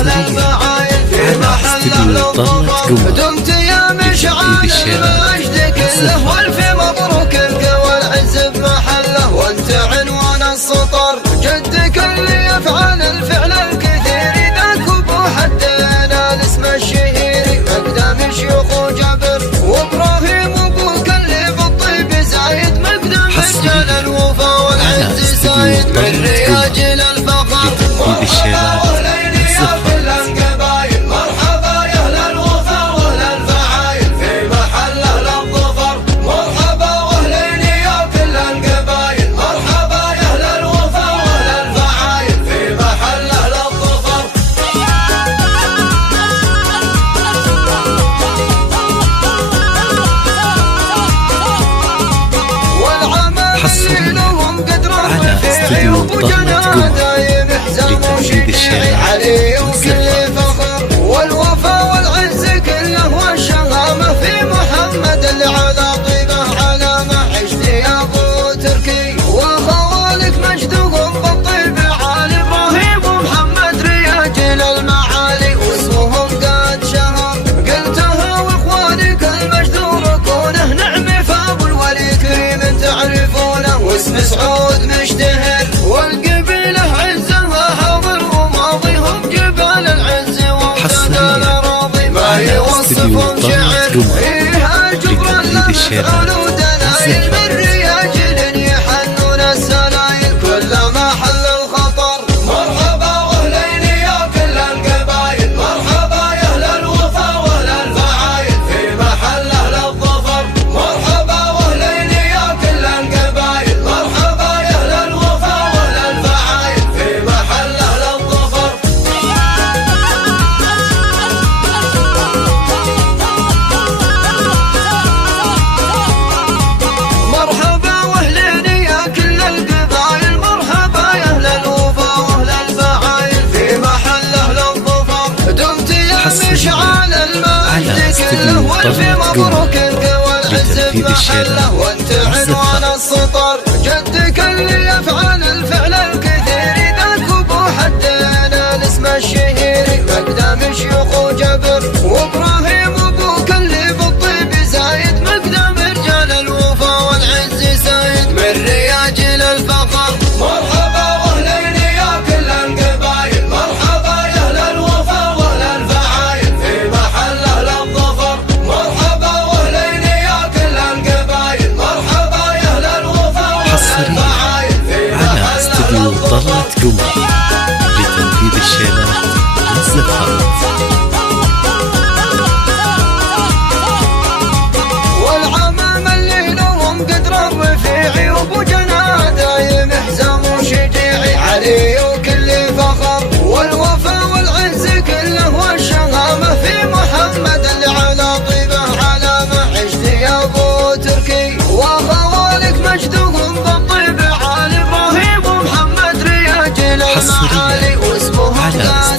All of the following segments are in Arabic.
ولا الفعايل في محله للظفر دمت يا مشعل المجد كله والف مبروك القوى والعز بمحله وانت عنوان السطر جدك اللي يفعل الفعل الكثير ذاك ابو حدنا الاسم الشهير مقدام شيوخ وجبر وابراهيم ابوك اللي بالطيب زايد مقدام رجال الوفا والعز زايد من رياجل الفخر مرحبا واهلين يا كل القبايل مرحبا يا اهل الوفا واهل الفعايل في محله للظفر مرحبا واهلين يا كل القبايل مرحبا يا اهل الوفا واهل الفعايل في محله للظفر والعمل لهم قدرة في عيوب وجناها دايم احزام وشجاعي علي وكل فخر والوفا والعز كله والشهامة في محمد اللي على طيبه علامة عشت يا ابو تركي وخوالك مجدهم بالطيب عالي ابراهيم ومحمد رياجل المعالي واسمهم قد شهر قلتها واخوانك المجدور كونه نعمي فابو الولي كريم تعرفونه واسم سعود مشتهر والقبيله عزها حاضر وماضيهم جبال العز وامتدى الاراضي ما يوصفهم شعر فيها جبر الافعال ودلايل من رياجل يحنون السلايل كلما حل الخطر مرحبا واهلين يا كل القبايل مرحبا يا اهل الوفا واهل الفعايل في محله للظفر مرحبا واهلين يا كل القبايل مرحبا يا اهل الوفا واهل الفعايل في محله للظفر مرحبا واهلين يا كل القبايل مرحبا يا اهل الوفا واهل الفعايل في محله للظفر دمت يا مشعل المجد كله والف مبروك القوى والعز بمحله وانت عنوان السطر جدك اللي يفعل الفعل الكثير ذاك ابو حدنا الاسم الشهير مقدام شيوخ وجبر وابراهيم ابوك اللي بالطيب زايد مقدام رجال الوفا والعز زايد من رياجل الفخر مرحبا واهلين يا كل القبايل مرحبا يا اهل الوفا واهل الفعايل في محله للظفر مرحبا واهلين يا كل القبايل مرحبا يا اهل الوفا واهل الفعايل في محله للظفر لتنفيذ الشيلات والزفرات والعمام اللي لهم قدرة رفيعي وابو جناح دايم احزام وشجاعي علي وكل فخر والوفا والعز كله والشهامة في محمد اللي على طيبه علامة عشت يا ابو تركي وخوالك مجدهم بالطيب عالي ابراهيم ومحمد رياجل المعالي واسمهم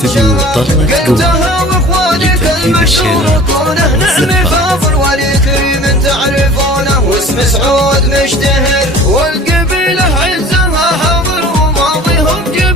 قد شهر قلتها واخوانك المجدور كونه نعمي فابو الولي كريم تعرفونه واسم سعود مشتهر والقبيله عزها حاضر وماضيهم جبال